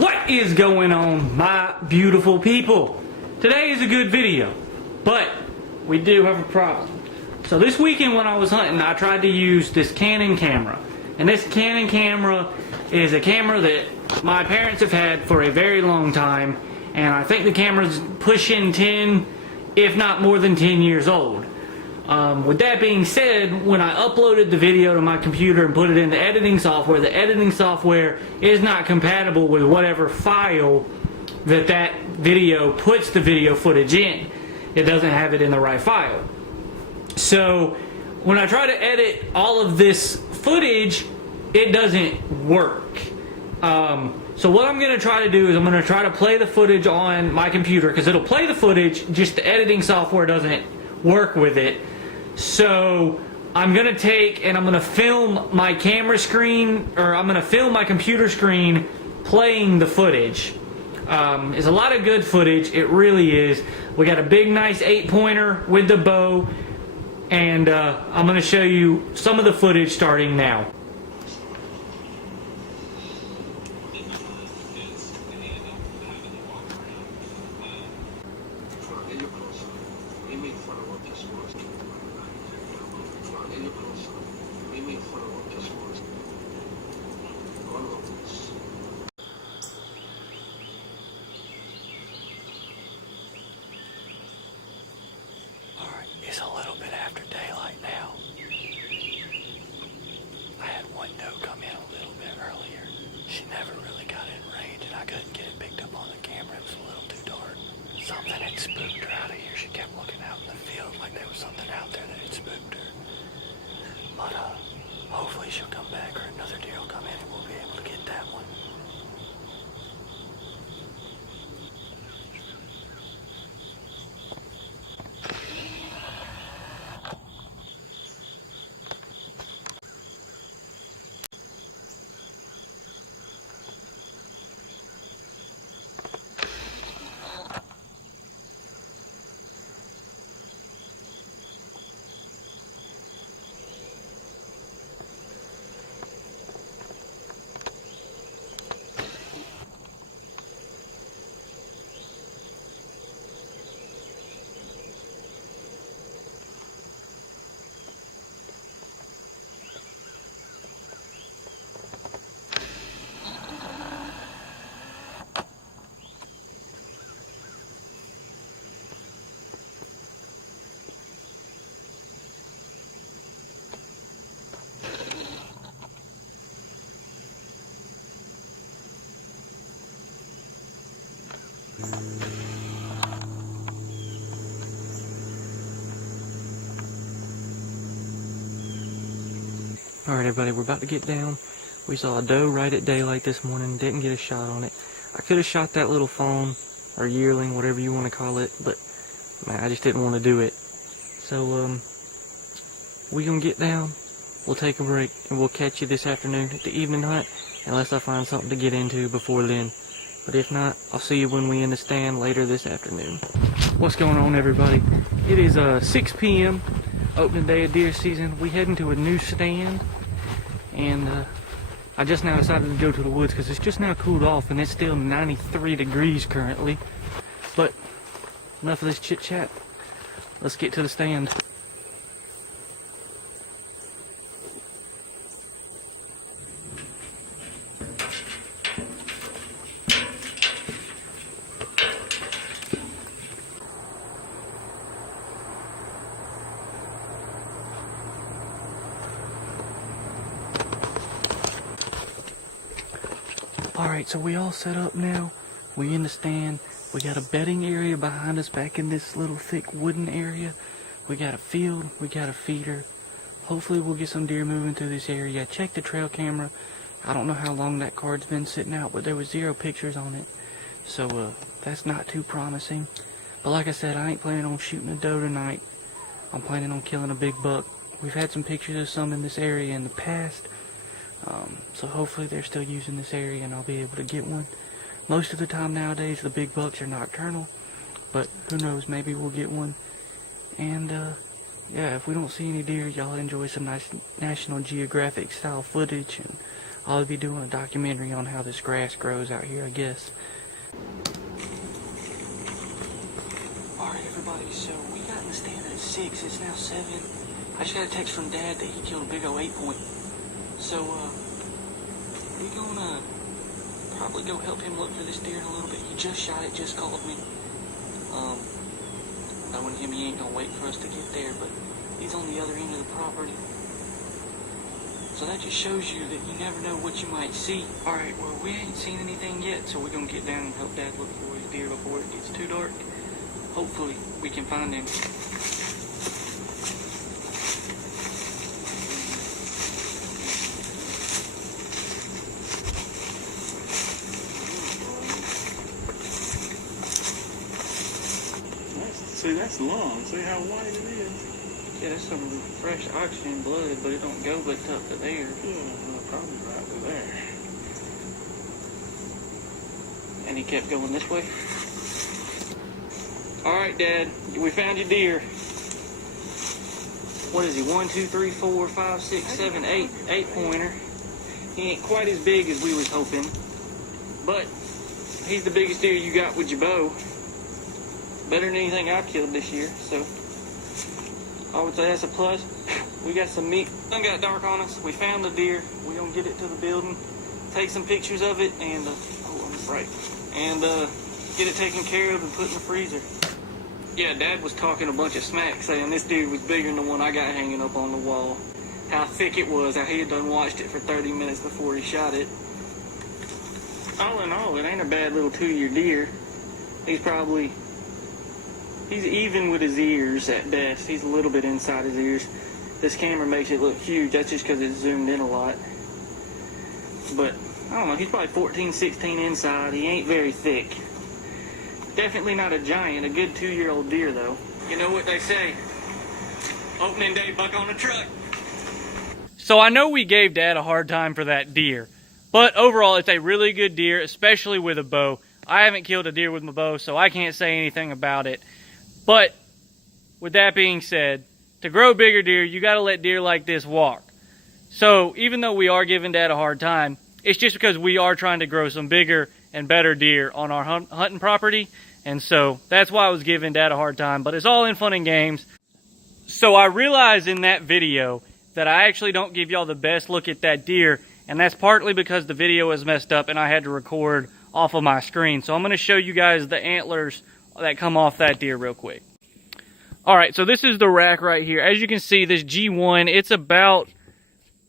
What is going on, my beautiful people? Today is a good video, but we do have a problem. So this weekend when I was hunting, I tried to use this Canon camera. And this Canon camera is a camera that my parents have had for a very long time. And I think the camera's pushing 10, if not more than 10 years old. With that being said, when I uploaded the video to my computer and put it in the editing software is not compatible with whatever file that video puts the video footage in. It doesn't have it in the right file. So when I try to edit all of this footage, it doesn't work. So what I'm going to try to do is I'm going to try to play the footage on my computer, because it'll play the footage, just the editing software doesn't work with it. So I'm going to take and I'm going to film my camera screen, or I'm going to film my computer screen playing the footage. It's a lot of good footage, it really is. We got a big nice 8-pointer with the bow, and I'm going to show you some of the footage starting now. It's a little bit after daylight now. I had one doe come in a little bit earlier. She never really got in range, and I couldn't get it picked up on the camera. It was a little too dark. Something had spooked her out of here. She kept looking out in the field like there was something out there that had spooked her. But hopefully she'll come back, or another deer will come in and we'll be able to get that one. Alright everybody, we're about to get down. We saw a doe right at daylight this morning, didn't get a shot on it. I could have shot that little fawn, or yearling, whatever you want to call it, but man, I just didn't want to do it. So, we gonna get down, we'll take a break, and we'll catch you this afternoon at the evening hunt, unless I find something to get into before then. But if not, I'll see you when we in the stand later this afternoon. What's going on everybody? It is 6 p.m. opening day of deer season. We heading to a new stand, and I just now decided to go to the woods because it's just now cooled off and it's still 93 degrees currently. But enough of this chit chat, let's get to the stand. Alright, so we all set up now. We in the stand. We got a bedding area behind us back in this little thick wooden area. We got a field. We got a feeder. Hopefully we'll get some deer moving through this area. I checked the trail camera. I don't know how long that card's been sitting out, but there was 0 pictures on it. So that's not too promising. But like I said, I ain't planning on shooting a doe tonight. I'm planning on killing a big buck. We've had some pictures of some in this area in the past. So hopefully they're still using this area and I'll be able to get one. Most of the time nowadays the big bucks are nocturnal, but who knows, maybe we'll get one. And yeah, if we don't see any deer, y'all enjoy some nice National Geographic style footage, and I'll be doing a documentary on how this grass grows out here, I guess. Alright everybody, so we got in the stand at 6, it's now 7. I just got a text from Dad that he killed a big old 8-point. So, we gonna probably go help him look for this deer in a little bit. He just shot it, just called me. Knowing him, he ain't gonna wait for us to get there, but he's on the other end of the property. So that just shows you that you never know what you might see. Alright, well, we ain't seen anything yet, so we're gonna get down and help Dad look for his deer before it gets too dark. Hopefully, we can find him. See, that's long. See how white it is? Yeah, that's some fresh oxygen blood, but it don't go but up to there. Yeah, well, probably right to there. And he kept going this way. Alright, Dad, we found your deer. What is he? 1, 2, 3, 4, 5, 6, 7, 8. 8-pointer. He ain't quite as big as we was hoping, but he's the biggest deer you got with your bow. Better than anything I've killed this year, so I would say that's a plus. We got some meat. It got dark on us. We found the deer. We're gonna get it to the building, take some pictures of it, and and get it taken care of and put in the freezer. Yeah, Dad was talking a bunch of smack, saying this deer was bigger than the one I got hanging up on the wall. How thick it was, how he had done watched it for 30 minutes before he shot it. All in all, it ain't a bad little 2-year deer. He's even with his ears at best. He's a little bit inside his ears. This camera makes it look huge. That's just because it's zoomed in a lot. But, I don't know, he's probably 14, 16 inside. He ain't very thick. Definitely not a giant. A good 2-year-old deer, though. You know what they say. Opening day, buck on the truck. So I know we gave Dad a hard time for that deer. But overall, it's a really good deer, especially with a bow. I haven't killed a deer with my bow, so I can't say anything about it. But, with that being said, to grow bigger deer, you got to let deer like this walk. So, even though we are giving Dad a hard time, it's just because we are trying to grow some bigger and better deer on our hunting property. And so, that's why I was giving Dad a hard time. But it's all in fun and games. So, I realized in that video that I actually don't give y'all the best look at that deer. And that's partly because the video is messed up and I had to record off of my screen. So, I'm going to show you guys the antlers that come off that deer real quick. Alright, so this is the rack right here. As you can see, this G1, it's about,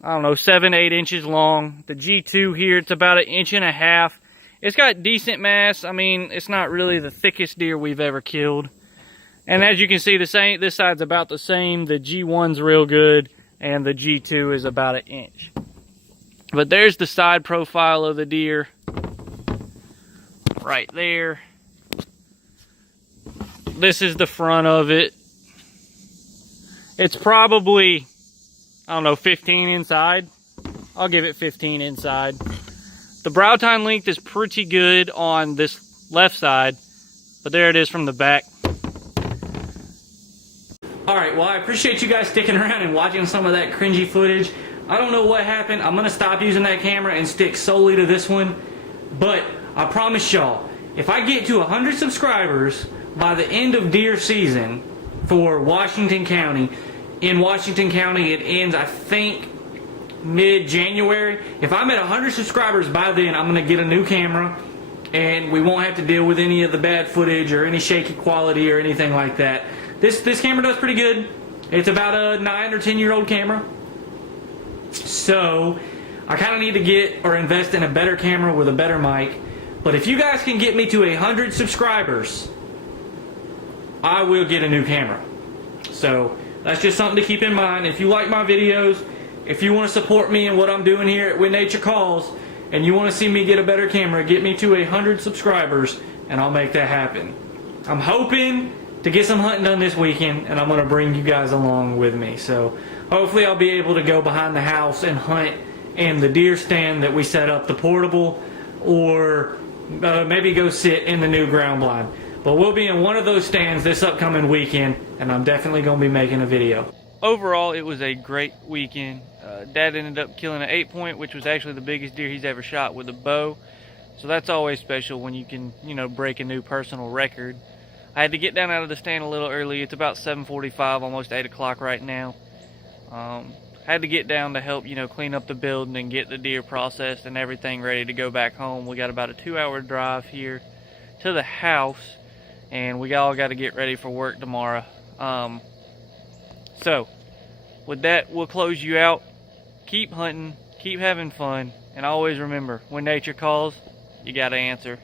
I don't know, 7, 8 inches long. The G2 here, it's about 1.5 inches. It's got decent mass. I mean, it's not really the thickest deer we've ever killed. And as you can see, this side's about the same. The G1's real good, and the G2 is about 1 inch. But there's the side profile of the deer. Right there. This is the front of it. It's probably, I don't know, 15 inside. I'll give it 15 inside. The brow tine length is pretty good on this left side, but there it is from the back. Alright, well, I appreciate you guys sticking around and watching some of that cringy footage. I don't know what happened. I'm going to stop using that camera and stick solely to this one. But I promise y'all, if I get to 100 subscribers by the end of deer season for Washington County, in Washington County it ends, I think, mid-January. If I'm at 100 subscribers by then, I'm going to get a new camera, and we won't have to deal with any of the bad footage or any shaky quality or anything like that. This camera does pretty good. It's about a 9 or 10-year-old camera. So, I kind of need to get or invest in a better camera with a better mic. But if you guys can get me to 100 subscribers, I will get a new camera. So, that's just something to keep in mind. If you like my videos, if you want to support me in what I'm doing here at When Nature Calls, and you want to see me get a better camera, get me to 100 subscribers, and I'll make that happen. I'm hoping to get some hunting done this weekend, and I'm going to bring you guys along with me. So, hopefully I'll be able to go behind the house and hunt in the deer stand that we set up, the portable, or maybe go sit in the new ground blind. But we'll be in one of those stands this upcoming weekend, and I'm definitely going to be making a video. overall, it was a great weekend. Dad ended up killing an 8-point, which was actually the biggest deer he's ever shot with a bow. So that's always special when you can, break a new personal record. I had to get down out of the stand a little early. It's about 7:45, almost 8 o'clock right now. Had to get down to help, clean up the building and get the deer processed and everything ready to go back home. We got about a 2-hour drive here to the house, and we all got to get ready for work tomorrow. So, with that, we'll close you out. Keep hunting, keep having fun, and always remember, when nature calls, you got to answer.